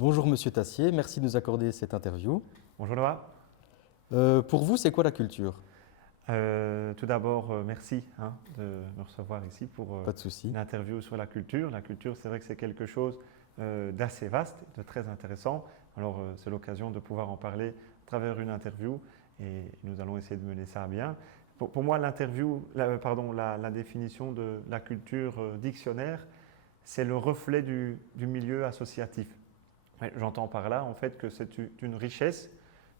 Bonjour Monsieur Tassier, merci de nous accorder cette interview. Bonjour Noah. Pour vous, c'est quoi la culture? Tout d'abord, merci de me recevoir ici pour Pas de souci. une interview sur la culture. La culture, c'est vrai que c'est quelque chose d'assez vaste, de très intéressant. Alors, c'est l'occasion de pouvoir en parler à travers une interview et nous allons essayer de mener ça à bien. Pour moi, la définition de la culture dictionnaire, c'est le reflet du milieu associatif. J'entends par là en fait que c'est une richesse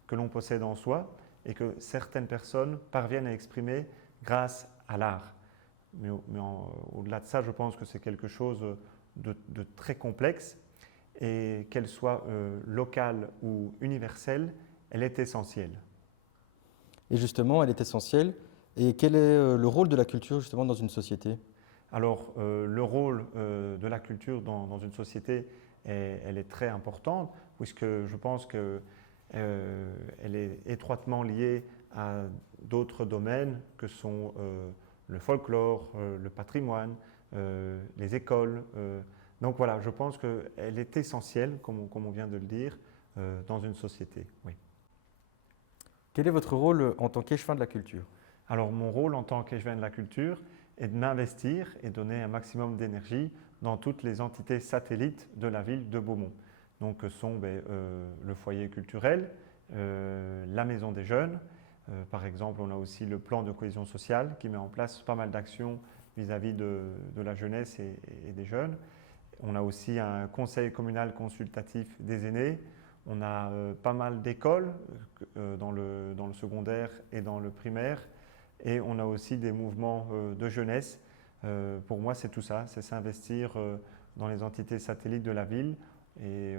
que l'on possède en soi et que certaines personnes parviennent à exprimer grâce à l'art. Mais au-delà de ça, je pense que c'est quelque chose de très complexe et qu'elle soit locale ou universelle, elle est essentielle. Et justement, elle est essentielle. Et quel est le rôle de la culture justement dans une société? Alors, le rôle de la culture dans une société, elle est très importante puisque je pense que elle est étroitement liée à d'autres domaines que sont le folklore, le patrimoine, les écoles. Donc voilà, je pense qu'elle est essentielle, comme on vient de le dire, dans une société. Oui. Quel est votre rôle en tant qu'échevin de la culture? Alors mon rôle en tant qu'échevin de la culture est de m'investir et donner un maximum d'énergie dans toutes les entités satellites de la ville de Beaumont. Donc ce sont le foyer culturel, la maison des jeunes. Par exemple, on a aussi le plan de cohésion sociale qui met en place pas mal d'actions vis-à-vis de la jeunesse et des jeunes. On a aussi un conseil communal consultatif des aînés. On a pas mal d'écoles dans le secondaire et dans le primaire. Et on a aussi des mouvements de jeunesse. Pour moi, c'est tout ça, c'est s'investir dans les entités satellites de la ville et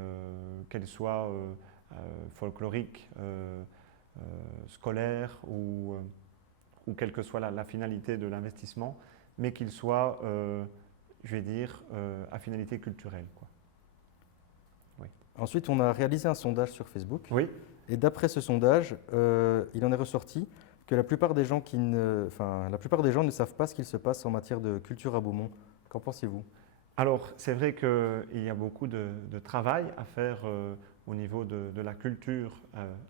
qu'elles soient folkloriques, scolaires ou quelle que soit la finalité de l'investissement, mais qu'ils soient, je vais dire, à finalité culturelle, quoi. Oui. Ensuite, on a réalisé un sondage sur Facebook. Oui. Et d'après ce sondage, il en est ressorti que la plupart des gens ne savent pas ce qu'il se passe en matière de culture à Beaumont. Qu'en pensez-vous? Alors, c'est vrai qu'il y a beaucoup de travail à faire au niveau de la culture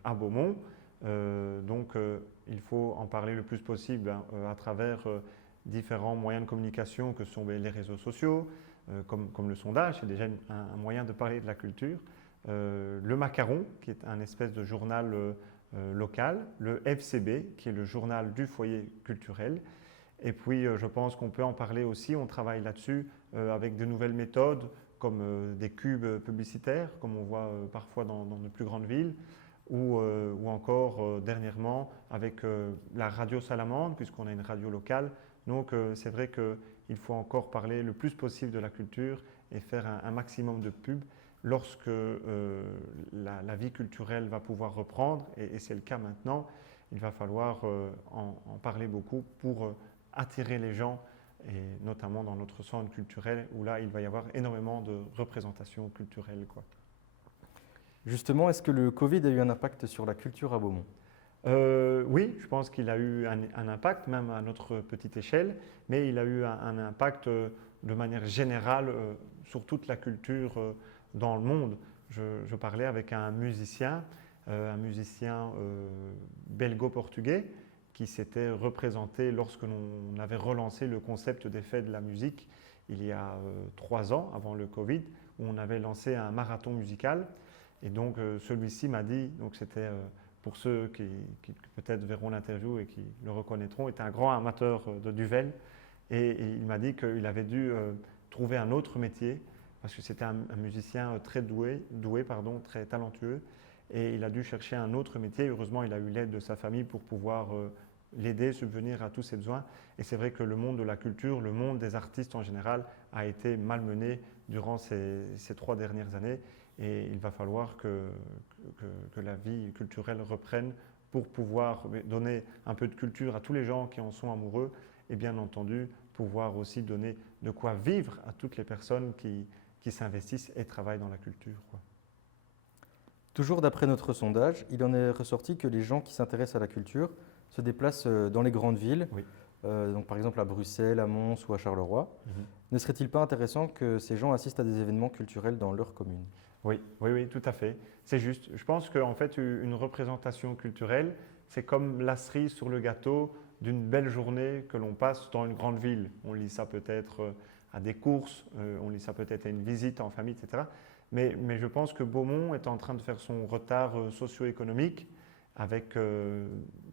à Beaumont. Il faut en parler le plus possible à travers différents moyens de communication que sont les réseaux sociaux, comme le sondage, c'est déjà un moyen de parler de la culture. Le Macaron, qui est un espèce de journal local, le FCB, qui est le journal du foyer culturel. Et puis, je pense qu'on peut en parler aussi, on travaille là-dessus avec de nouvelles méthodes, comme des cubes publicitaires, comme on voit parfois dans de plus grandes villes, ou encore dernièrement avec la radio Salamandre, puisqu'on a une radio locale. Donc, c'est vrai qu'il faut encore parler le plus possible de la culture et faire un maximum de pubs lorsque la vie culturelle va pouvoir reprendre, et c'est le cas maintenant. Il va falloir en parler beaucoup pour attirer les gens, et notamment dans notre centre culturel, où là, il va y avoir énormément de représentations culturelles, quoi. Justement, est-ce que le Covid a eu un impact sur la culture à Beaumont? Oui, je pense qu'il a eu un impact, même à notre petite échelle, mais il a eu un impact de manière générale sur toute la culture dans le monde. Je parlais avec un musicien belgo-portugais, qui s'était représenté lorsque l'on avait relancé le concept des fêtes de la musique il y a 3 ans, avant le Covid, où on avait lancé un marathon musical. Et donc celui-ci m'a dit, donc c'était pour ceux qui peut-être verront l'interview et qui le reconnaîtront, était un grand amateur de Duvel. Et il m'a dit qu'il avait dû trouver un autre métier, parce que c'était un musicien très doué, très talentueux. Et il a dû chercher un autre métier. Heureusement, il a eu l'aide de sa famille pour pouvoir l'aider, subvenir à tous ses besoins. Et c'est vrai que le monde de la culture, le monde des artistes en général, a été malmené durant ces 3 dernières années. Et il va falloir que la vie culturelle reprenne pour pouvoir donner un peu de culture à tous les gens qui en sont amoureux, et bien entendu pouvoir aussi donner de quoi vivre à toutes les personnes qui s'investissent et travaillent dans la culture, quoi. Toujours d'après notre sondage, il en est ressorti que les gens qui s'intéressent à la culture se déplacent dans les grandes villes. Oui. donc par exemple à Bruxelles, à Mons ou à Charleroi. Ne serait-il pas intéressant que ces gens assistent à des événements culturels dans leur commune? Oui, oui, oui, tout à fait. C'est juste. Je pense qu'en fait, une représentation culturelle, c'est comme la cerise sur le gâteau d'une belle journée que l'on passe dans une grande ville. On lit ça peut-être à des courses, on lit ça peut-être à une visite en famille, etc. Mais je pense que Beaumont est en train de faire son retard socio-économique avec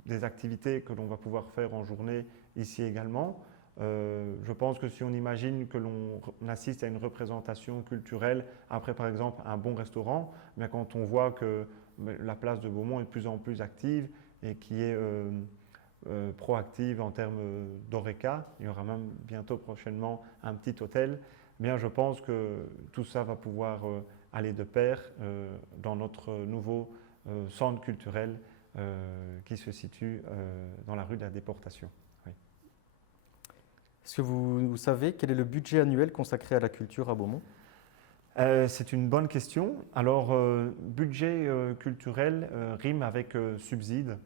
des activités que l'on va pouvoir faire en journée ici également. Je pense que si on imagine que l'on assiste à une représentation culturelle après par exemple un bon restaurant, bien quand on voit que la place de Beaumont est de plus en plus active et qui est proactive en termes d'ORECA, il y aura même bientôt prochainement un petit hôtel, bien je pense que tout ça va pouvoir aller de pair dans notre nouveau centre culturel qui se situe dans la rue de la Déportation. Oui. Est-ce que vous savez quel est le budget annuel consacré à la culture à Beaumont? C'est une bonne question. Alors, budget culturel rime avec subsides.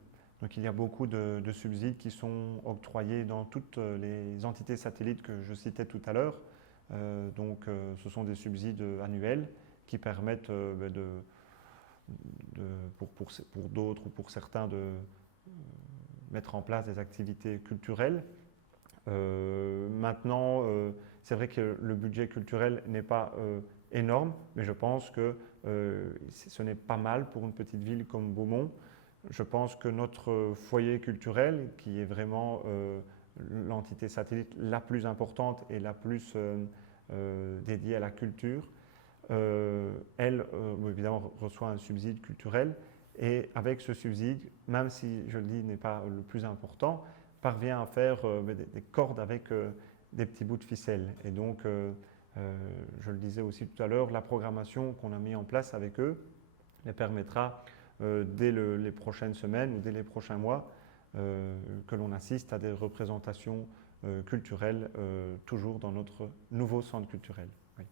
Donc, il y a beaucoup de subsides qui sont octroyés dans toutes les entités satellites que je citais tout à l'heure. Ce sont des subsides annuels qui permettent pour d'autres ou pour certains de mettre en place des activités culturelles. Maintenant, c'est vrai que le budget culturel n'est pas énorme, mais je pense que ce n'est pas mal pour une petite ville comme Beaumont. Je pense que notre foyer culturel, qui est vraiment l'entité satellite la plus importante et la plus dédiée à la culture, elle, évidemment, reçoit un subside culturel. Et avec ce subside, même si, je le dis, n'est pas le plus important, parvient à faire des cordes avec des petits bouts de ficelle. Et donc, je le disais aussi tout à l'heure, la programmation qu'on a mis en place avec eux les permettra, dès les prochaines semaines ou dès les prochains mois, que l'on assiste à des représentations culturelles, toujours dans notre nouveau centre culturel. Oui.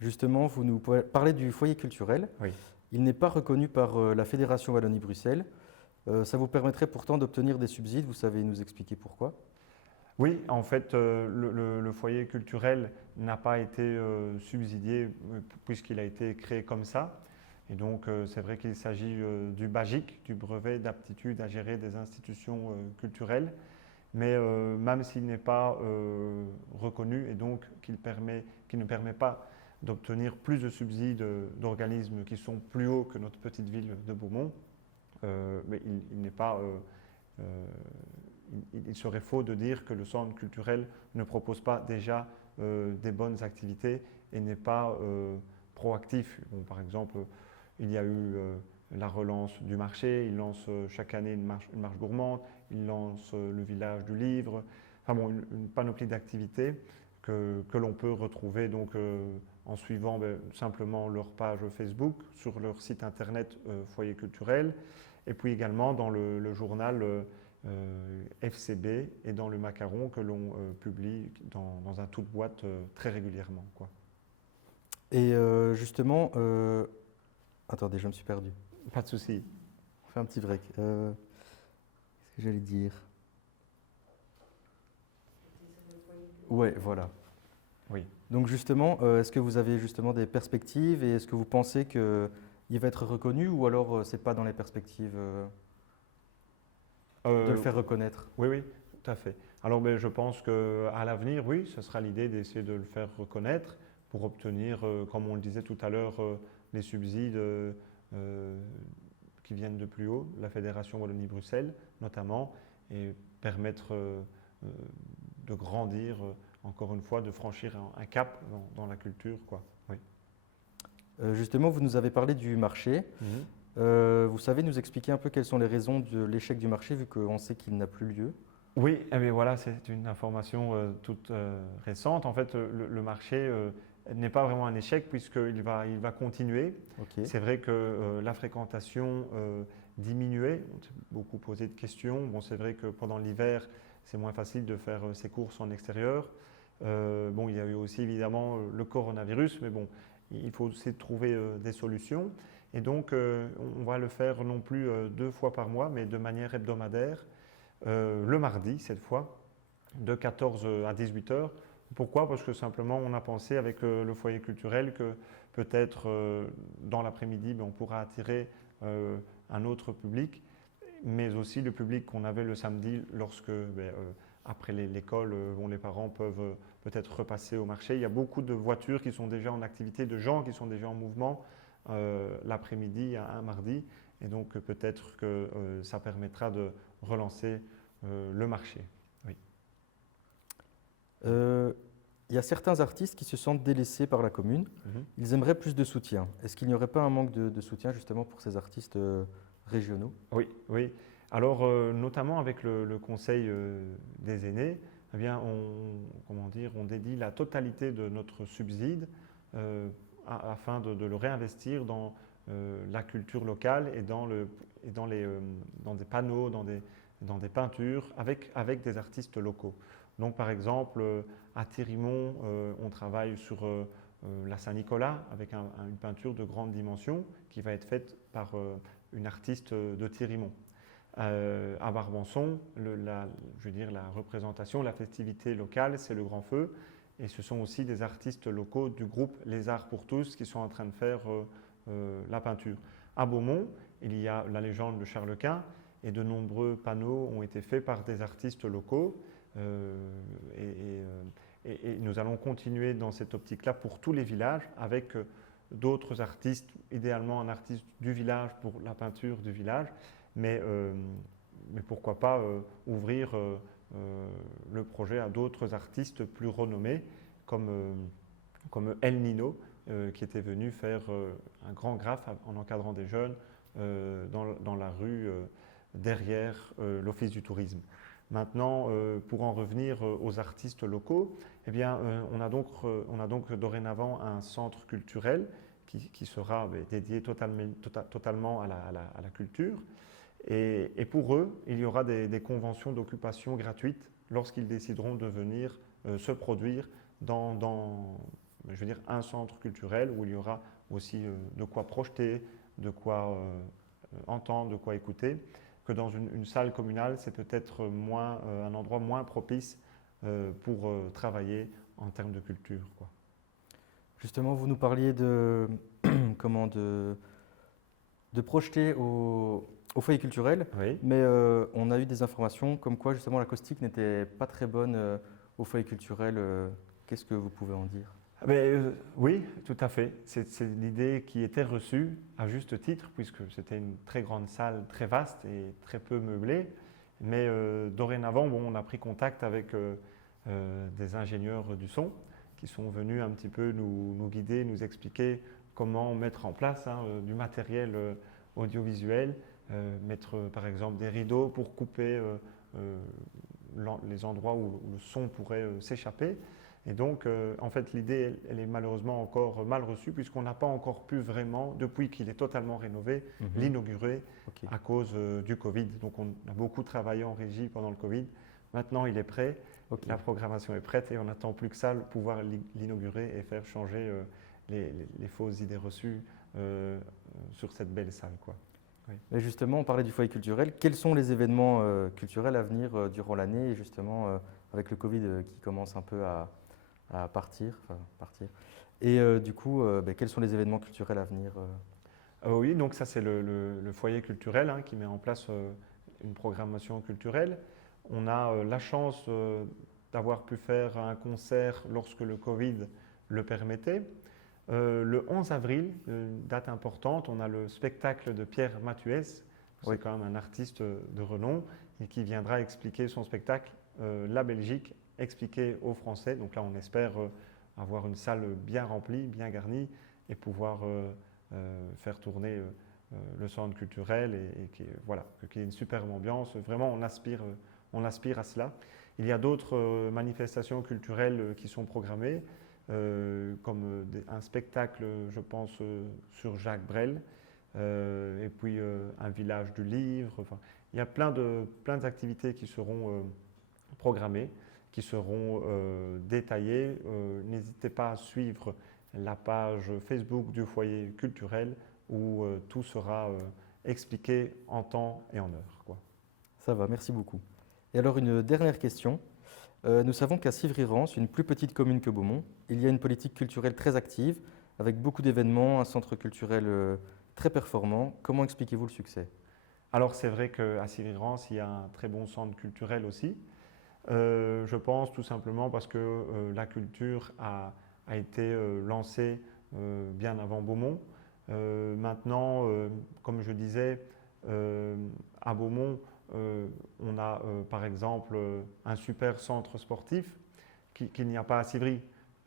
Justement, vous nous parlez du foyer culturel. Oui. Il n'est pas reconnu par la Fédération Wallonie-Bruxelles. Ça vous permettrait pourtant d'obtenir des subsides, vous savez nous expliquer pourquoi? Oui, en fait, le foyer culturel n'a pas été subsidié puisqu'il a été créé comme ça. Et donc, c'est vrai qu'il s'agit du BAGIC, du brevet d'aptitude à gérer des institutions culturelles. Mais même s'il n'est pas reconnu et donc qu'il ne permet pas d'obtenir plus de subsides d'organismes qui sont plus hauts que notre petite ville de Beaumont, mais il n'est pas... il serait faux de dire que le centre culturel ne propose pas déjà des bonnes activités et n'est pas proactif. Bon, par exemple, il y a eu la relance du marché, il lance chaque année une marche gourmande, il lance le village du livre, enfin bon, une panoplie d'activités que l'on peut retrouver donc, en suivant simplement leur page Facebook, sur leur site internet Foyer culturel, et puis également dans le journal FCB et dans le Macaron que l'on publie dans un toute boîte très régulièrement, quoi. Et justement, attendez, je me suis perdu. Pas de souci. On fait un petit break. Qu'est-ce que j'allais dire? Ouais, voilà. Oui. Donc justement, est-ce que vous avez justement des perspectives et est-ce que vous pensez qu'il va être reconnu ou alors c'est pas dans les perspectives de le faire reconnaître? Oui, oui, tout à fait. Alors je pense qu'à l'avenir, oui, ce sera l'idée d'essayer de le faire reconnaître pour obtenir, comme on le disait tout à l'heure, les subsides qui viennent de plus haut, la Fédération Wallonie-Bruxelles notamment, et permettre de grandir, encore une fois, de franchir un cap dans la culture, quoi. Oui. Justement, vous nous avez parlé du marché. Vous savez nous expliquer un peu quelles sont les raisons de l'échec du marché, vu qu'on sait qu'il n'a plus lieu? Oui, eh bien voilà, c'est une information toute récente. En fait, le marché n'est pas vraiment un échec puisqu'il va continuer. Okay. C'est vrai que la fréquentation diminuait. On s'est beaucoup posé de questions. Bon, c'est vrai que pendant l'hiver, c'est moins facile de faire ses courses en extérieur. Bon, il y a eu aussi évidemment le coronavirus, mais bon, il faut aussi trouver des solutions. Et donc, on va le faire non plus 2 fois par mois, mais de manière hebdomadaire, le mardi cette fois, de 14 à 18 heures. Pourquoi? Parce que simplement on a pensé avec le foyer culturel que peut-être dans l'après-midi on pourra attirer un autre public, mais aussi le public qu'on avait le samedi lorsque après l'école les parents peuvent peut-être repasser au marché. Il y a beaucoup de voitures qui sont déjà en activité, de gens qui sont déjà en mouvement l'après-midi à un mardi, et donc peut-être que ça permettra de relancer le marché. Oui. Il y a certains artistes qui se sentent délaissés par la commune. Ils aimeraient plus de soutien. Est-ce qu'il n'y aurait pas un manque de soutien justement pour ces artistes régionaux? Oui, oui. Alors, notamment avec le Conseil des aînés, eh bien, on dédie la totalité de notre subside afin de le réinvestir dans la culture locale et dans des panneaux, dans des peintures avec des artistes locaux. Donc, par exemple, à Thérimont, on travaille sur la Saint-Nicolas avec une peinture de grande dimension qui va être faite par une artiste de Thérimont. À Barbançon, la représentation, la festivité locale, c'est le Grand Feu. Et ce sont aussi des artistes locaux du groupe Les Arts pour tous qui sont en train de faire la peinture. À Beaumont, il y a la légende de Charles Quint et de nombreux panneaux ont été faits par des artistes locaux. Et nous allons continuer dans cette optique-là pour tous les villages avec d'autres artistes, idéalement un artiste du village pour la peinture du village, mais pourquoi pas ouvrir le projet à d'autres artistes plus renommés comme El Nino qui était venu faire un grand graphe en encadrant des jeunes dans la rue derrière l'Office du tourisme. Maintenant, pour en revenir aux artistes locaux, eh bien, on a donc dorénavant un centre culturel qui sera dédié totalement à la culture. Et pour eux, il y aura des conventions d'occupation gratuites lorsqu'ils décideront de venir se produire dans un centre culturel où il y aura aussi de quoi projeter, de quoi entendre, de quoi écouter, que dans une salle communale, c'est peut-être un endroit moins propice pour travailler en termes de culture, quoi. Justement, vous nous parliez de projeter au foyer culturel, Oui. mais on a eu des informations comme quoi justement l'acoustique n'était pas très bonne au foyer culturel. Qu'est-ce que vous pouvez en dire? Oui, tout à fait. C'est l'idée qui était reçue à juste titre, puisque c'était une très grande salle, très vaste et très peu meublée. Mais dorénavant, on a pris contact avec des ingénieurs du son qui sont venus un petit peu nous guider, nous expliquer comment mettre en place du matériel audiovisuel, mettre par exemple des rideaux pour couper les endroits où le son pourrait s'échapper. Et donc, en fait, l'idée, elle est malheureusement encore mal reçue puisqu'on n'a pas encore pu vraiment, depuis qu'il est totalement rénové, l'inaugurer à cause du Covid. Donc, on a beaucoup travaillé en régie pendant le Covid. Maintenant, il est prêt, la programmation est prête et on n'attend plus que ça, pouvoir l'inaugurer et faire changer les fausses idées reçues sur cette belle salle, quoi. Oui. Et justement, on parlait du foyer culturel. Quels sont les événements culturels à venir durant l'année, et justement avec le Covid qui commence un peu à partir. Et du coup, quels sont les événements culturels à venir? Oui, donc ça c'est le foyer culturel qui met en place une programmation culturelle. On a la chance d'avoir pu faire un concert lorsque le Covid le permettait. Le 11 avril, une date importante, on a le spectacle de Pierre Mathuès, c'est quand même un artiste de renom, et qui viendra expliquer son spectacle, La Belgique, expliqué aux Français. Donc là, on espère avoir une salle bien remplie, bien garnie, et pouvoir faire tourner le centre culturel et qu'il y ait une superbe ambiance. Vraiment, on aspire à cela. Il y a d'autres manifestations culturelles qui sont programmées, comme un spectacle, je pense, sur Jacques Brel, et puis un village du livre. Enfin, il y a plein d'activités qui seront programmées, qui seront détaillées. N'hésitez pas à suivre la page Facebook du foyer culturel où tout sera expliqué en temps et en heure, quoi. Ça va, merci beaucoup. Et alors une dernière question. Nous savons qu'à Civry-Rance, une plus petite commune que Beaumont, il y a une politique culturelle très active, avec beaucoup d'événements, un centre culturel très performant. Comment expliquez-vous le succès? Alors c'est vrai qu'à Civry-Rance, il y a un très bon centre culturel aussi. Je pense tout simplement parce que la culture a été lancée bien avant Beaumont. Maintenant, comme je disais, à Beaumont, on a par exemple un super centre sportif qu'il n'y a pas à Civry.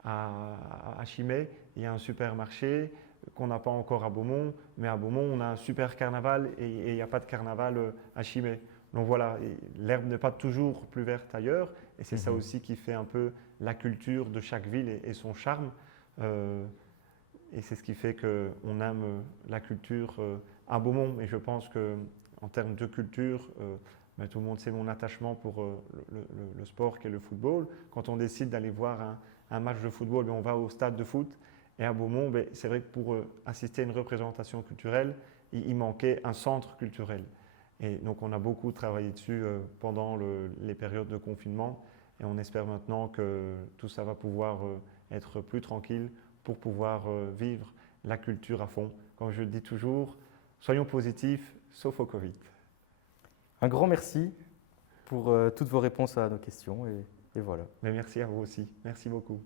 À Chimay, il y a un supermarché qu'on n'a pas encore à Beaumont, mais à Beaumont, on a un super carnaval et il n'y a pas de carnaval à Chimay. Donc voilà, l'herbe n'est pas toujours plus verte ailleurs, et c'est ça aussi qui fait un peu la culture de chaque ville et son charme. Et c'est ce qui fait qu'on aime la culture à Beaumont. Et je pense qu'en termes de culture, tout le monde sait mon attachement pour le sport qu'est le football. Quand on décide d'aller voir un match de football, on va au stade de foot. Et à Beaumont, c'est vrai que pour assister à une représentation culturelle, il manquait un centre culturel. Et donc on a beaucoup travaillé dessus pendant les périodes de confinement. Et on espère maintenant que tout ça va pouvoir être plus tranquille pour pouvoir vivre la culture à fond. Comme je le dis toujours, soyons positifs, sauf au Covid. Un grand merci pour toutes vos réponses à nos questions et voilà. Mais merci à vous aussi. Merci beaucoup.